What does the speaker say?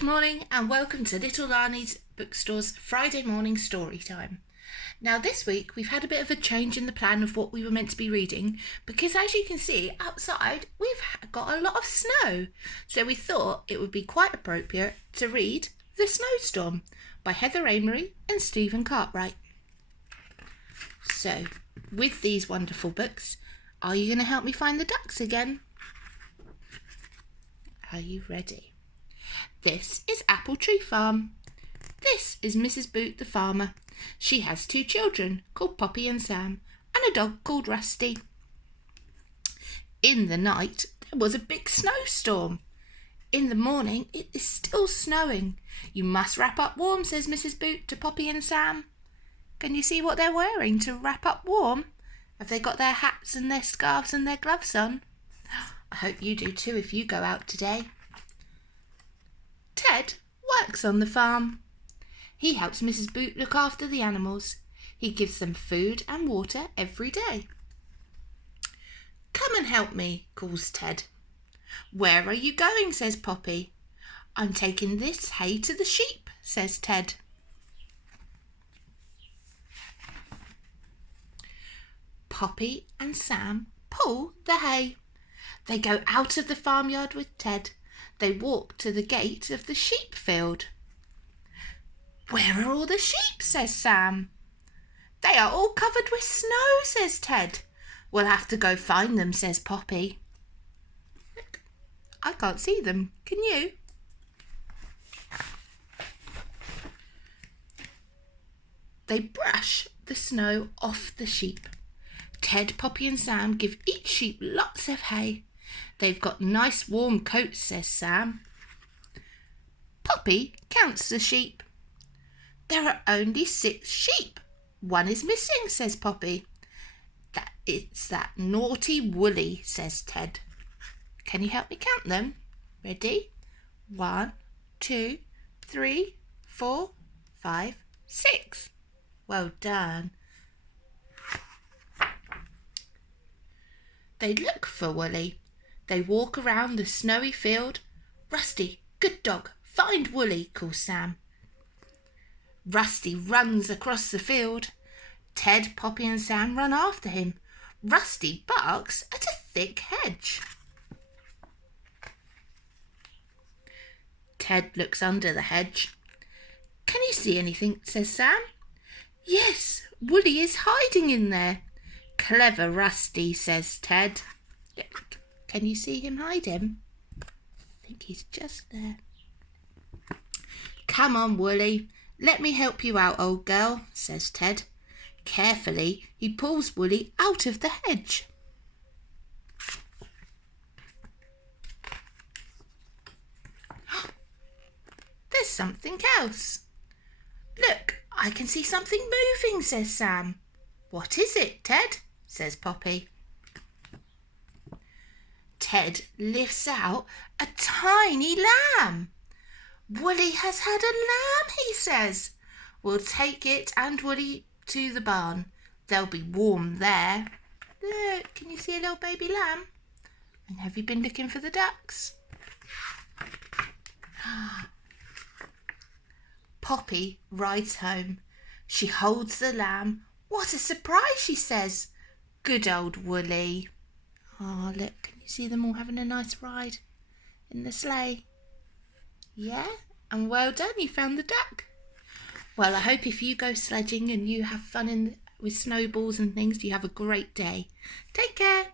Good morning and welcome to Little Lani's Bookstore's Friday morning story time. Now this week we've had a bit of a change in the plan of what we were meant to be reading because as you can see outside we've got a lot of snow. So we thought it would be quite appropriate to read The Snowstorm by Heather Amory and Stephen Cartwright. So with these wonderful books, are you going to help me find the ducks again? Are you ready? This is Apple Tree Farm. This is Mrs. Boot the farmer. She has 2 children called Poppy and Sam and a dog called Rusty. In the night there was a big snowstorm. In the morning it is still snowing. You must wrap up warm, says Mrs. Boot to Poppy and Sam. Can you see what they're wearing to wrap up warm? Have they got their hats and their scarves and their gloves on? I hope you do too if you go out today. Ted works on the farm. He helps Mrs. Boot look after the animals. He gives them food and water every day. Come and help me, calls Ted. Where are you going, says Poppy. I'm taking this hay to the sheep, says Ted. Poppy and Sam pull the hay. They go out of the farmyard with Ted. They walk to the gate of the sheep field. Where are all the sheep, says Sam. They are all covered with snow, says Ted. We'll have to go find them, says Poppy. Look, I can't see them. Can you? They brush the snow off the sheep. Ted, Poppy and Sam give each sheep lots of hay. They've got nice warm coats, says Sam. Poppy counts the sheep. There are only 6 sheep. One is missing, says Poppy. It's that naughty Woolly, says Ted. Can you help me count them? Ready? 1, 2, 3, 4, 5, 6. Well done. They look for Woolly. They walk around the snowy field. Rusty, good dog, find Woolly, calls Sam. Rusty runs across the field. Ted, Poppy and Sam run after him. Rusty barks at a thick hedge. Ted looks under the hedge. Can you see anything, says Sam. Yes, Woolly is hiding in there. Clever Rusty, says Ted. Can you see him hiding? I think he's just there. Come on, Woolly. Let me help you out, old girl, says Ted. Carefully, he pulls Woolly out of the hedge. There's something else. Look, I can see something moving, says Sam. What is it, Ted? Says Poppy. Ted lifts out a tiny lamb. Woolly has had a lamb, he says. We'll take it and Woolly to the barn. They'll be warm there. Look, can you see a little baby lamb? And have you been looking for the ducks? Poppy rides home. She holds the lamb. What a surprise, she says. Good old Woolly. Oh, look, can you see them all having a nice ride in the sleigh? Yeah, and well done, you found the duck. Well, I hope if you go sledging and you have fun with snowballs and things, you have a great day. Take care.